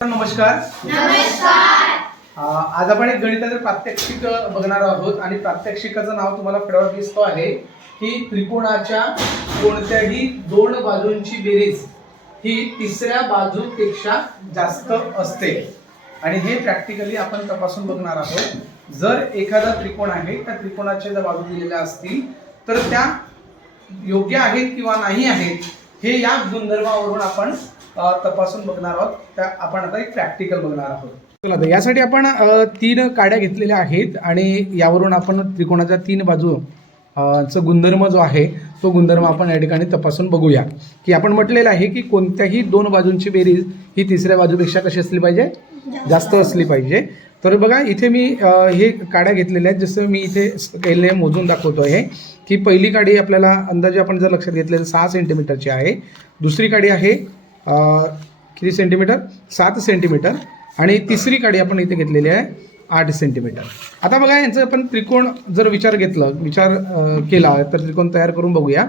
नमस्कार. आज आपण एक गणिताचे प्रात्यक्षिक बघणार आहोत आणि प्रात्यक्षिकाचं नाव तुम्हाला फळावर दिसतो आहे की त्रिकोणाच्या कोणत्याही दोन बाजूंची बेरीज ही तिसऱ्या बाजूपेक्षा जास्त असते. आणि हे प्रॅक्टिकली आपण तपासून बघणार आहोत. जर एखादा त्रिकोण आहे त्या त्रिकोणाच्या ज्या बाजू दिलेल्या असतील तर त्या योग्य आहेत किंवा नाही आहेत हे या गुणधर्मावरून आपण तपासून बघणार आहोत. त्या आपण आता एक प्रॅक्टिकल बघणार आहोत. चला तर यासाठी आपण तीन काड्या घेतलेल्या आहेत आणि यावरून आपण त्रिकोणाच्या तीन बाजू चा गुणधर्म जो आहे तो गुणधर्म आपण या ठिकाणी तपासून बघूया. की आपण म्हटलेलं आहे की कोणत्याही दोन बाजूंची बेरीज ही तिसऱ्या बाजूपेक्षा कशी असली पाहिजे? जास्त असली पाहिजे. तर बघा इथे मी हे काड्या घेतलेल्या आहेत. जसं मी इथे केले मोजून दाखवतो आहे की पहिली काडी आपल्याला अंदाजे आपण जर लक्षात घेतलं तर सहा सेंटीमीटरची आहे. दुसरी काडी आहे किती सेंटीमीटर सात सेंटीमीटर आणि तिसरी काडी आपण इथे घेतलेली आहे आठ सेंटीमीटर आता बघा यांचं आपण त्रिकोण जर विचार घेतलं विचार केला तर त्रिकोण तयार करून बघूया.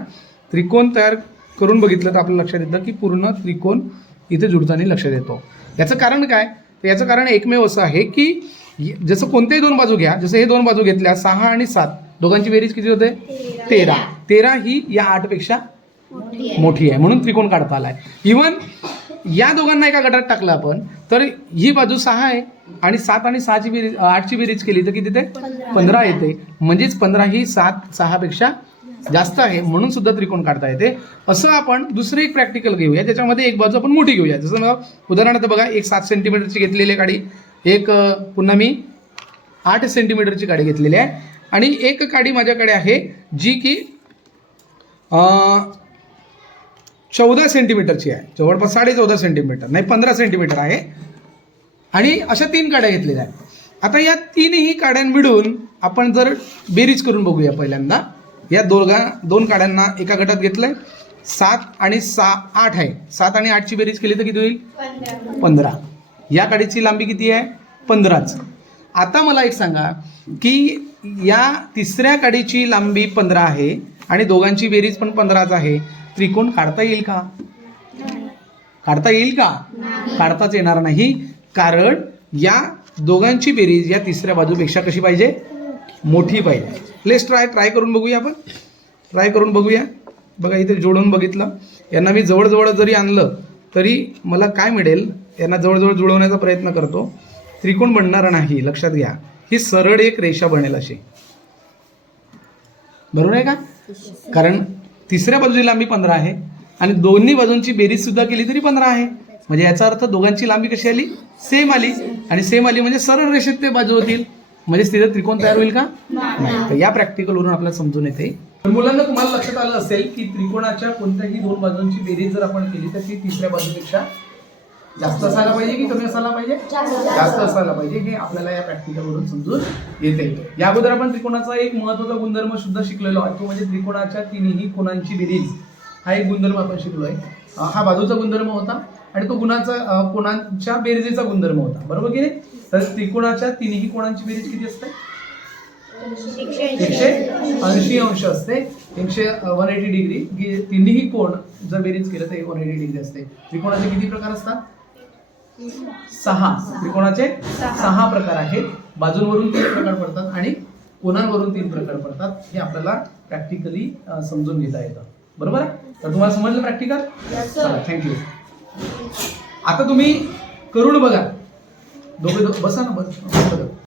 त्रिकोण तयार करून बघितलं तर आपल्या लक्षात येतं की पूर्ण त्रिकोण इथे जुडताना लक्षात येतो. याचं कारण काय? तर याचं कारण एकमेव असं आहे की जसं कोणत्याही दोन बाजू घ्या जसं हे दोन बाजू घेतल्या सहा आणि सात दोघांची बेरीज किती होते? तेरा. तेरा ही या आठपेक्षा मोठी आहे. म्हणून त्रिकोण काढता आलाय. इवन या दोघांना एका गटात टाकलं आपण तर ही बाजू सहा आहे आणि सात आणि सहाची बेरीज आठची बेरीज केली तर किती ते पंधरा. येते. म्हणजेच पंधरा ही सात सहापेक्षा जास्त आहे. म्हणून सुद्धा त्रिकोण काढता येते. असं आपण दुसरं एक प्रॅक्टिकल घेऊया. त्याच्यामध्ये एक बाजू आपण मोठी घेऊया. जसं उदाहरणार्थ बघा एक सात सेंटीमीटरची घेतलेली गाडी एक अ, पुन्हा मी आठ सेंटीमीटरची गाडी घेतलेली आहे. आणि एक काडी माझ्याकडे आहे जी की चौदा सेंटीमीटरची आहे. जवळपास साडे चौदा सेंटीमीटर नाही पंधरा सेंटीमीटर आहे. आणि अशा तीन काड्या घेतलेल्या आहेत. आता या तीनही काड्या मिळून आपण जर बेरीज करून बघूया पहिल्यांदा. या दोघा दोन काड्यांना एका गटात घेतलंय. सात आणि सहा आठ आहे. सात आणि आठची बेरीज केली तर किती होईल? पंधरा. या काडीची लांबी किती आहे? पंधराच. आता मला एक सांगा की या तिसऱ्या काडीची लांबी पंधरा आहे. आणि दोघांची बेरीज पण पंधराच आहे. त्रिकोण काढता येईल का? काढता येईल का? काढताच येणार नाही. कारण या दोघांची बेरीज या तिसऱ्या बाजूपेक्षा कशी पाहिजे? मोठी पाहिजे. लेस ट्राय ट्राय करून बघूया आपण. ट्राय करून बघूया. बघा इथे जोडून बघितलं. यांना मी जवळजवळ जरी आणलं तरी मला काय मिळेल? यांना जवळजवळ जुळवण्याचा प्रयत्न करतो. त्रिकोण बनणार नाही लक्षात घ्या. ही सरळ एक रेषा बनेल अशी. बरोबर आहे का? कारण तिसऱ्या बाजूची लांबी पंधरा आहे आणि दोन्ही बाजूंची बेरीज सुद्धा केली तरी पंधरा आहे. म्हणजे याचा अर्थ दोघांची लांबी कशी आली? सेम आली. आणि सेम आली म्हणजे सरळ रेषेत ते बाजू होतील. म्हणजे तिथे त्रिकोण तयार होईल का? नाही. तर या प्रॅक्टिकलवरून आपल्याला समजून येते. मुलांना तुम्हाला लक्षात आलं असेल की त्रिकोणाच्या कोणत्याही दोन बाजूंची बेरीज जर आपण केली तर ती तिसऱ्या बाजूपेक्षा जास्त असायला पाहिजे की कमी असायला पाहिजे? जास्त असायला पाहिजे. हे आपल्याला या प्रॅक्टिकलवरून समजून येते. या अगोदर आपण त्रिकोणाचा एक महत्त्वाचा गुणधर्म सुद्धा शिकलेलो आहे तो म्हणजे त्रिकोणाच्या तिन्ही कोणांची बेरीज. हा एक गुणधर्म आपण शिकलोय. अं, हा बाजूचा गुणधर्म होता आणि तो गुणाचा कोणांच्या बेरजेचा गुणधर्म होता. बरोबर की नाही? तर त्रिकोणाच्या तिन्ही कोणांची बेरीज किती असते? एकशे ऐंशी अंश असते. एकशे वन एटी डिग्री तिन्ही कोण जर बेरीज केलं तर वन एटी डिग्री असते. त्रिकोणाचे किती प्रकार असतात? सहा. त्रिकोणाचे सहा. प्रकार आहेत. बाजूंवरून तीन प्रकार पडतात आणि कोणांवरून तीन प्रकार पडतात. हे आपल्याला प्रॅक्टिकली समजून घेता येतं. बरोबर आहे? तर तुम्हाला समजलं प्रॅक्टिकल थँक्यू आता तुम्ही करून बघा. दोघे दो- बसा ना बस बसा.